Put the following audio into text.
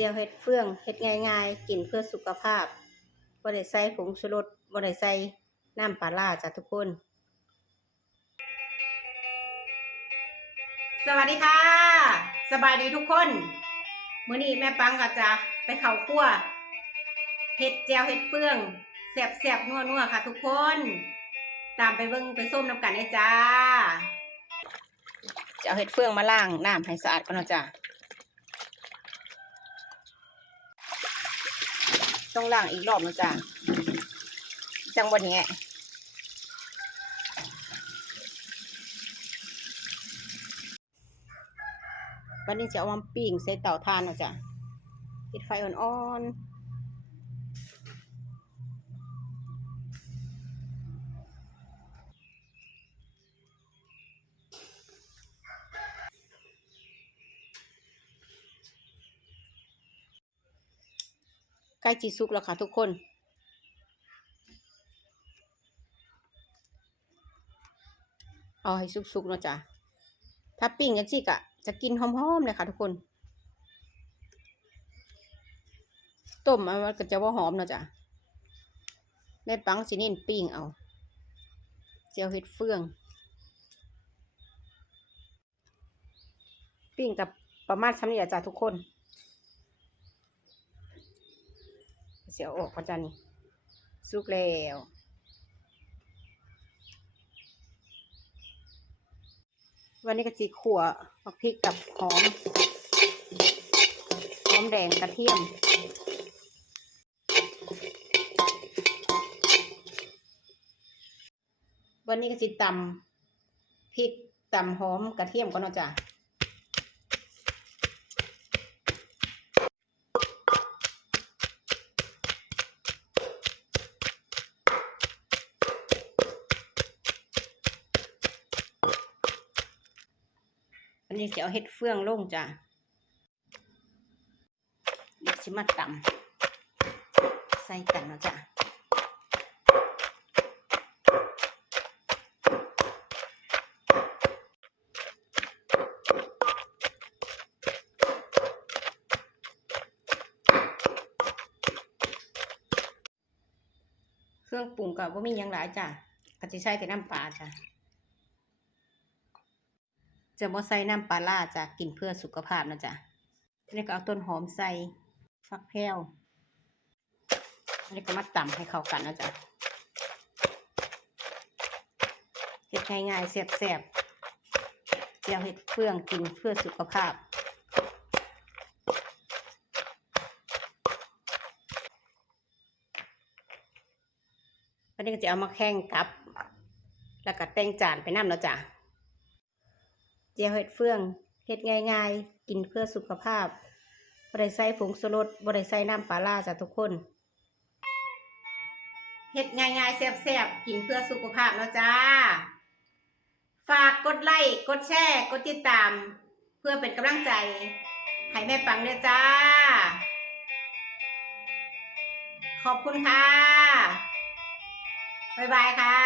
จียวเฮ็ดเฟืองเฮ็ดง่ายๆ กินเพื่อสุขภาพบ่ได้ใส่ผงชูรสบ่ได้ใส่น้ำปลาร้าจ้ะทุกคน สวัสดีค่ะ สบายดีทุกคน มื้อนี้แม่ปังก็จะไปเข้าครัวเฮ็ดแจวเฮ็ดเฟืองแซ่บๆนัวๆค่ะ ทุกคน ตามไปเบิ่งไปส้มน้ำกันได้จ้าจะเอาเห็ดเฟืองมาล้างน้ำให้สะอาดก่อนเนาะจ้ะ ต้องล้างอีกรอบนะจ้ะจังวันนี้วันนี้จะเอามาปิ้งใส่เตาถ่านนะจ้ะปิดไฟอ่อนๆ ล้จีสุกแล้วค่ะทุกคน เอาให้สุกๆเนาะจ้ะถ้าปิ้งยังสิกะจะกินหอมๆเลยค่ะทุกคนต้มมันก็จะว่าหอมเนาะจ้ะแม่ปังสิเน้นปิ้งเอาเจียวเห็ดเฟือง ปิ้งกับประมาณสำเนียจ้ะทุกคนเสียวออกก็จะนี่สุกแล้ววันนี้ก็จีขั่วผักพริกกับหอมหอมแดงกระเทียม วันนี้ก็จีตำพริกตำหอมกระเทียมก่อนเนาะจ้ะ นนี้จะเอาเห็ดเฟืองลงจ้ะเดี๋ยวสิมาตำใส่กันนะจ้ะเครื่องปรุงกับว่ามียังหลายจ้ะก็จะใช้แต่น้ำปลาจ้ะ จะบ่ใส่น้ำปลาล่าจะกินเพื่อสุขภาพนะจ๊ะอันนี้ก็เอาต้นหอมใส่ฟักแพรวอันนี้ก็มาตำให้เข้ากันนะจ๊ะเฮ็ดง่ายๆแซ่บๆเจียวเห็ดเฟืองกินเพื่อสุขภาพอันนี้ก็จะเอามาแข่งกับ แล้วก็แต่งจานไปน้ำแล้วจ้ะ เจียวเห็ดเฟืองเฮ็ดง่ายๆ กินเพื่อสุขภาพบ่ได้ใส่ผงชูรสบ่ได้ใส่น้ำปลาร้าจ้ะทุกคนเฮ็ดง่ายๆแซ่บๆ กินเพื่อสุขภาพแล้วจ้า ฝากกดไลค์ กดแชร์ กดติดตาม เพื่อเป็นกำลังใจ ให้แม่ปังด้วยจ้า ขอบคุณค่ะ บ๊ายบายค่ะ